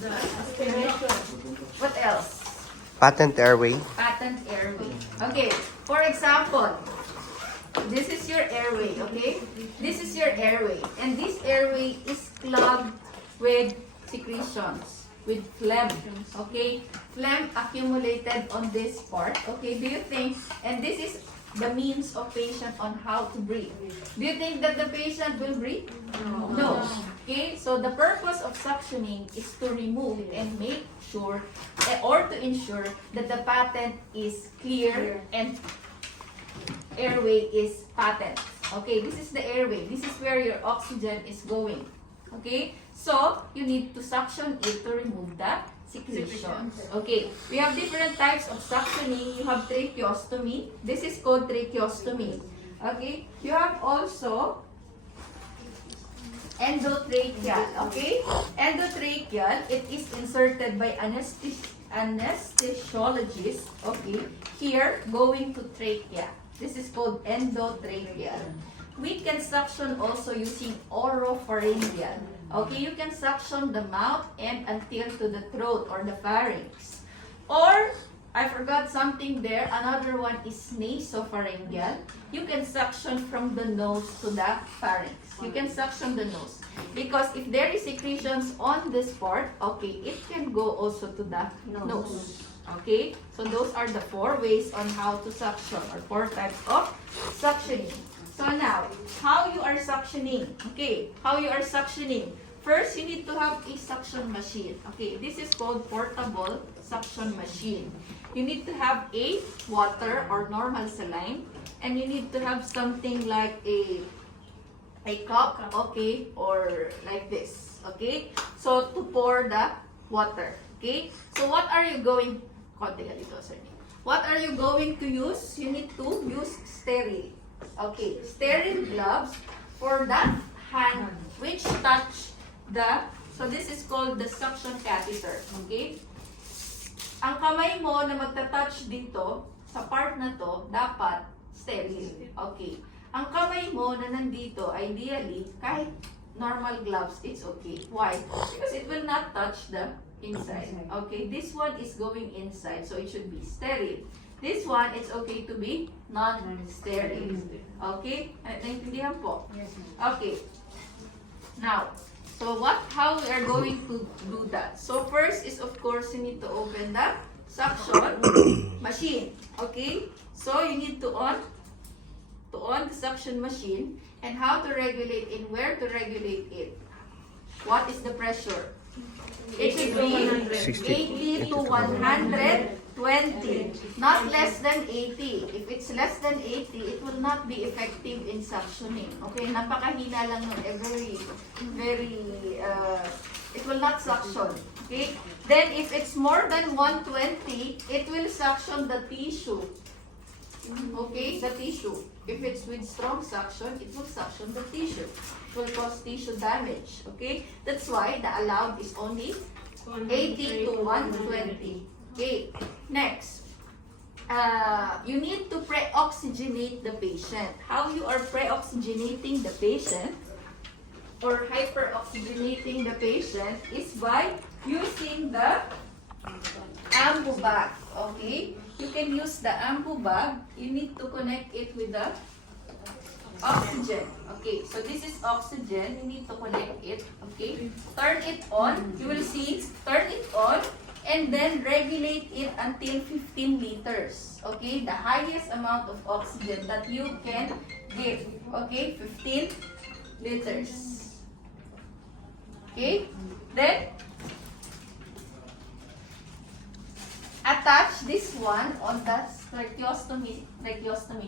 The aspiration. What else? Patent airway. Patent airway. Okay, for example, this is your airway, okay? This is your airway. And this airway is clogged with secretions, with phlegm, okay? Phlegm accumulated on this part, okay? Do you think, and this is the means of patient on how to breathe. Do you think that the patient will breathe? No. Okay, so the purpose of suctioning is to remove and make sure or to ensure that the patent is clear and airway is patent. Okay, this is the airway. This is where your oxygen is going. Okay, so you need to suction it to remove the secretions. Okay, we have different types of suctioning. You have tracheostomy. This is called tracheostomy. Okay, you have also endotracheal. Okay, endotracheal, it is inserted by anesthesiologist. Okay, here going to trachea. This is called endotracheal. We can suction also using oropharyngeal. Okay, you can suction the mouth and until to the throat or the pharynx. Or, I forgot something there, another one is nasopharyngeal. You can suction from the nose to the pharynx. You can suction the nose. Because if there is secretions on this part, okay, it can go also to the nose. Okay, so those are the 4 ways on how to suction or 4 types of suctioning. So now, how you are suctioning? Okay, how you are suctioning? First, you need to have a suction machine. Okay, this is called portable suction machine. You need to have a water or normal saline, and you need to have something like a cup, okay, or like this. Okay, so to pour the water. Okay, so what are you going? What are you going to use? You need to use sterile. Okay, sterile gloves for the hand which touch the, so this is called the suction catheter. Okay? Ang kamay mo na magta-touch dito, sa part na to, dapat sterile. Okay. Ang kamay mo na nandito, ideally, kahit normal gloves, it's okay. Why? Because it will not touch the inside. Okay? This one is going inside, so it should be sterile. This one, it's okay to be non-sterile. Okay? Naintindihan po? Okay. Now, so how we are going to do that? So first is, of course, you need to open the suction machine. Okay? So you need to on the suction machine, and how to regulate and where to regulate it. What is the pressure? It should be 80 to 120, not less than 80. If it's less than 80, it will not be effective in suctioning. Okay, napakahina lang nun. It will not suction. Okay, then if it's more than 120, it will suction the tissue. Okay, the tissue. If it's with strong suction, it will suction the tissue. It will cause tissue damage. Okay, that's why the allowed is only 80 to 120. Okay, next. You need to pre-oxygenate the patient. How you are pre-oxygenating the patient or hyper-oxygenating the patient is by using the ambu bag. Okay, you can use the ambu bag. You need to connect it with the oxygen. Okay, so this is oxygen. You need to connect it. Okay, turn it on. You will see, turn it on. And then regulate it until 15 liters. Okay, the highest amount of oxygen that you can give. Okay, 15 liters. Okay, then attach this one on the tracheostomy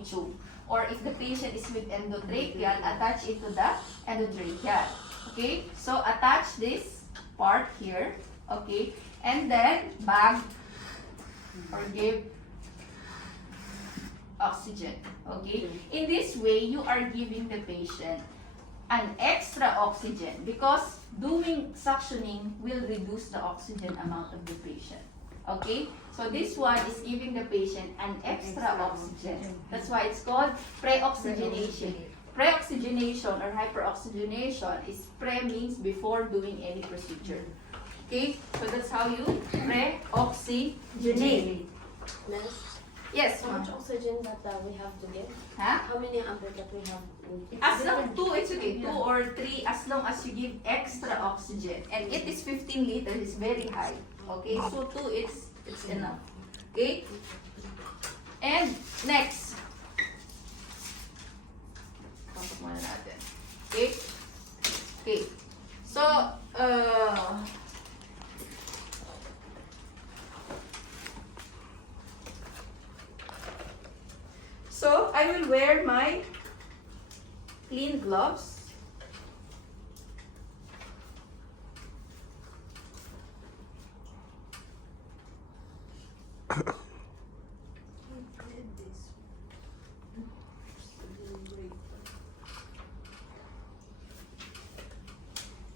tube. Or if the patient is with endotracheal, attach it to the endotracheal. Okay, so attach this part here. Okay, and then bag or give oxygen. Okay, in this way you are giving the patient an extra oxygen because doing suctioning will reduce the oxygen amount of the patient. Okay, so this one is giving the patient an extra oxygen. That's why it's called pre-oxygenation. Pre-oxygenation or hyperoxygenation is pre means before doing any procedure. Okay, so that's how you pre-oxygenate. Nurse, Yes, how ma'am. much oxygen that we have to get? Huh? How many ampere that we have? As long 2, it's okay. 2 or 3, as long as you give extra oxygen. And it is 15 liters, it's very high. Okay, so 2, it's enough. Okay? And next. Pasok muna natin. Okay? Okay. So, so I will wear my clean gloves.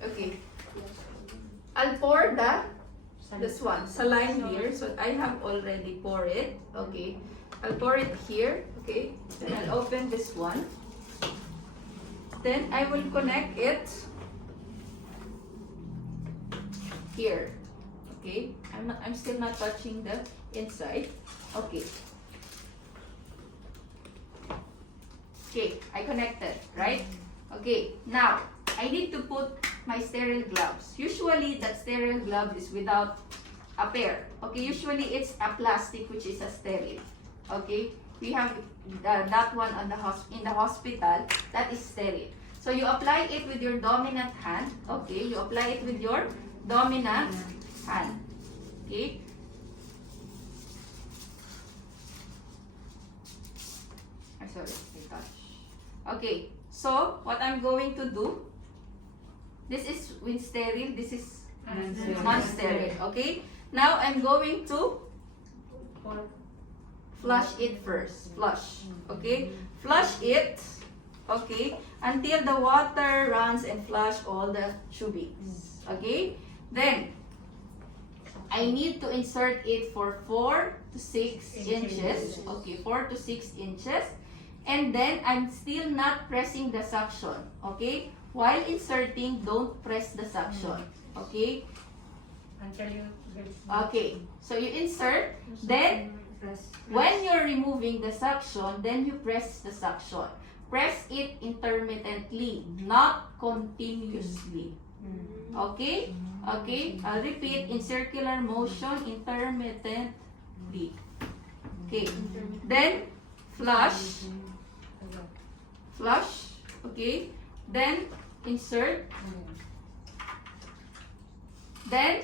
Okay. I'll pour this one, saline here. So I have already poured it. Okay. I'll pour it here. Okay. Then I'll open this one. Then I will connect it here. Okay. I'm still not touching the inside. Okay. Okay, I connected, right? Okay, now I need to put my sterile gloves. Usually that sterile glove is without a pair. Okay, usually it's a plastic which is a sterile. Okay, we have that one on in the hospital that is sterile. So you apply it with your dominant hand. Okay, you apply it with your dominant hand. Okay. I'm sorry, I touch. Okay, so what I'm going to do, this is with sterile, this is non-sterile. Okay, now I'm going to flush it first. Flush. Okay, flush it. Okay, until the water runs and flush all the tubings. Okay, then I need to insert it for 4 to 6 inches. Okay, 4 to 6 inches. And then I'm still not pressing the suction. Okay, while inserting, don't press the suction. Okay. Until you Okay, so you insert, then when you're removing the suction, then you press the suction. Press it intermittently, not continuously. Okay? Okay, I'll repeat, in circular motion, intermittently. Okay, then flush. Flush. Okay, then insert. Then,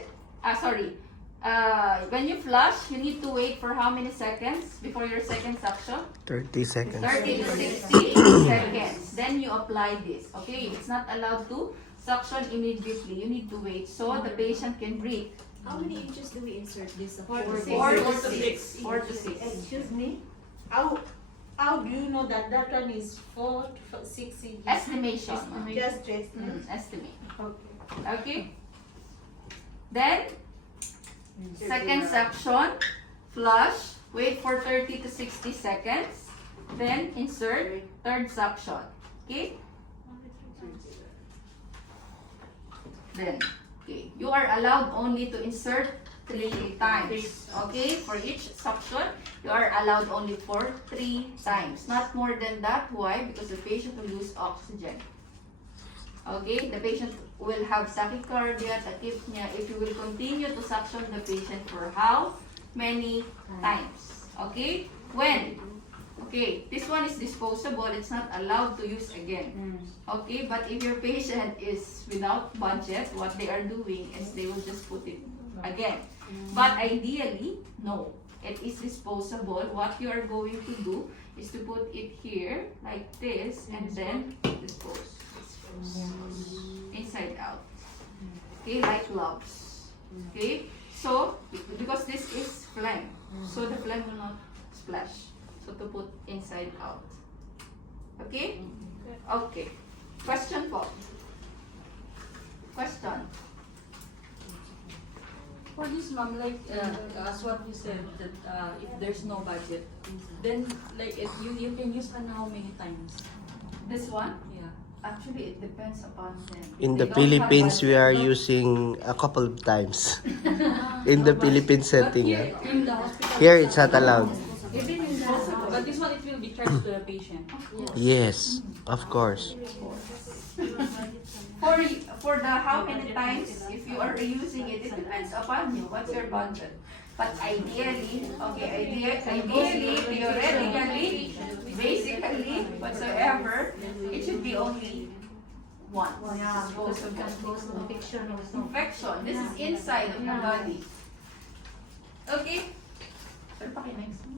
when you flush, you need to wait for how many seconds before your second suction? 30 seconds. 30 to 60 seconds. Then you apply this. Okay, it's not allowed to suction immediately. You need to wait so the patient can breathe. How many inches do we insert this? 4 to 6. 4 to 6. Excuse me. How do you know that that one is 4 to 6 inches? Estimation. ma'am. Just estimate. Estimate. Okay. Okay. Then, second suction, flush, wait for 30 to 60 seconds, then insert, third suction. Okay? Then, okay, you are allowed only to insert 3 times. Okay? For each suction, you are allowed only for 3 times. Not more than that. Why? Because the patient will lose oxygen. Okay, the patient will have tachycardia, tachypnea if you will continue to suction the patient for how many times. Okay, when? Okay, this one is disposable, it's not allowed to use again. Okay, but if your patient is without budget, what they are doing is they will just put it again. But ideally, no, it is disposable. What you are going to do is to put it here like this and then dispose. Inside out. Okay, like gloves. Okay, so because this is phlegm, so the phlegm will not splash. So to put inside out. Okay? Okay. Question po. Question. For this, ma'am, like as what you said, that if there's no budget, then like you can use how many times? This one? Yeah. Actually, it depends upon them. In They the don't Philippines, have we are budget, using a couple of times. In the Philippine But setting, here, in the hospital. Here, it's not allowed. Even in the hospital. But this one, it will be charged to the patient. Yes, of course. For the how many times, if you are reusing it, it depends upon you. What's your budget? But ideally, ideally, theoretically, basically, whatsoever, it should be only one. Yeah, because of that goes infection also. Infection. This is inside of the body. Okay? Sir, paki-next.